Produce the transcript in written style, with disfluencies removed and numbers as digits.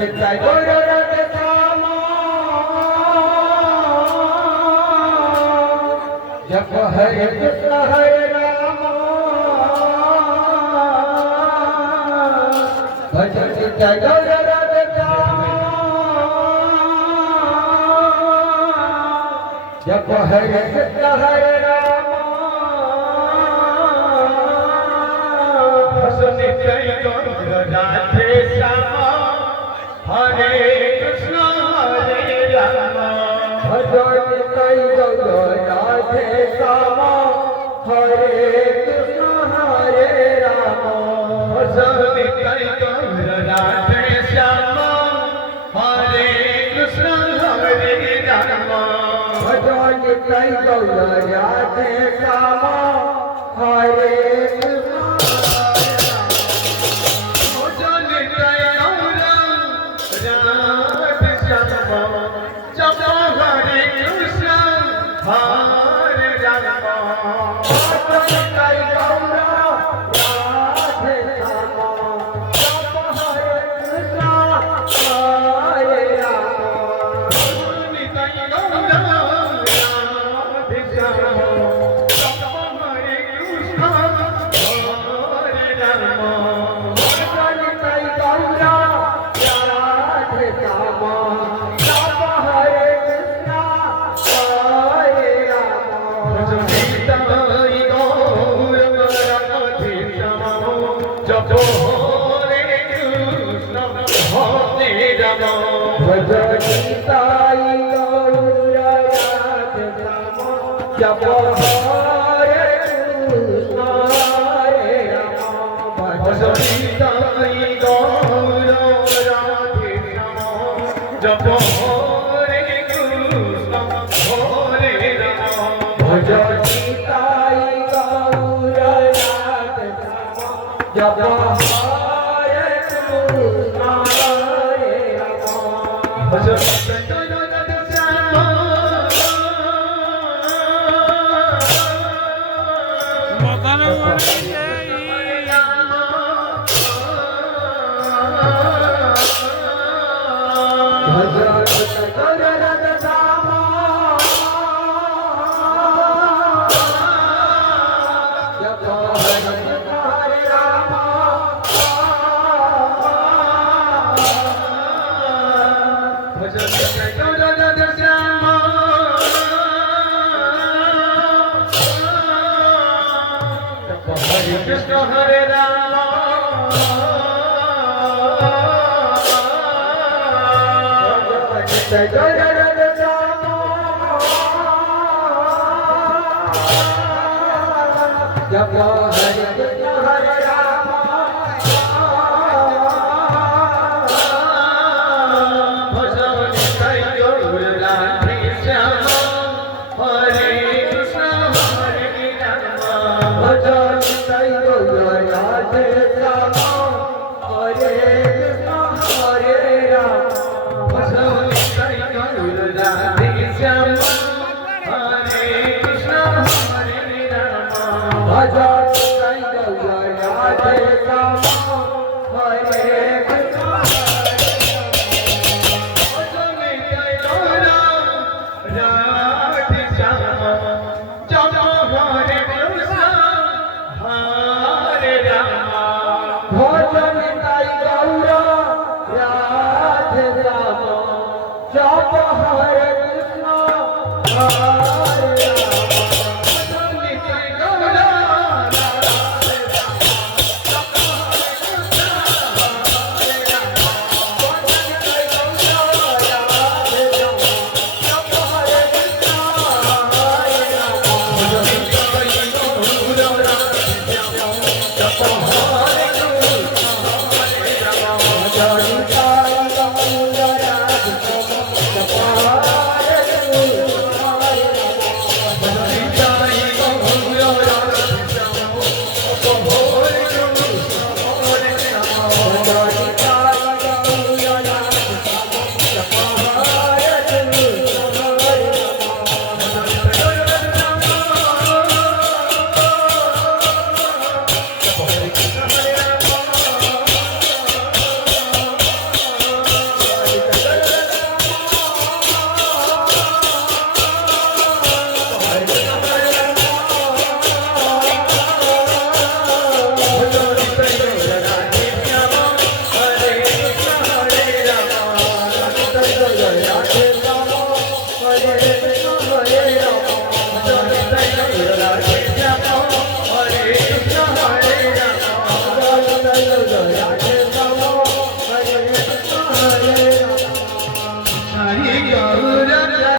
जय गुरु राधे श्याम जप हरे कृष्ण हरे राम भजन जय गुरु राधे श्याम जप हरे कृष्ण हरे राम भजन जय गुरु राधे श्याम हरे कृष्ण हरे राम भजन जय गुरु राधे श्याम हरे कृष्ण हरे राम भजन जय गुरु राधे श्याम हरे कृष्ण हरे राम भजन जय गुरु राधे श्याम हरे कृष्ण भजन जय गुरु राधे श्याम जप हरे कृष्ण हरे राम जप हरे कृष्ण हरे राम भजन गौर राधे श्याम जप हरे कृष्ण हरे राम भजन गौर राधे श्याम जप हरे कृष्ण हरे राम भजन कृष्ण हरे राम जय जय राधे श्याम जप हरे कृष्ण हरे राम भजन जय गुरु राधे श्याम हरे कृष्ण हरे राम भजन जय गुरु राधे श्याम हरे कृष्ण हरे राम भजन जय गुरु राधे श्याम हरे कृष्ण हरे राम भजन जय गुरु राधे श्याम हरे कृष्ण भजन जय गौर राधे श्याम जप हरे कृष्ण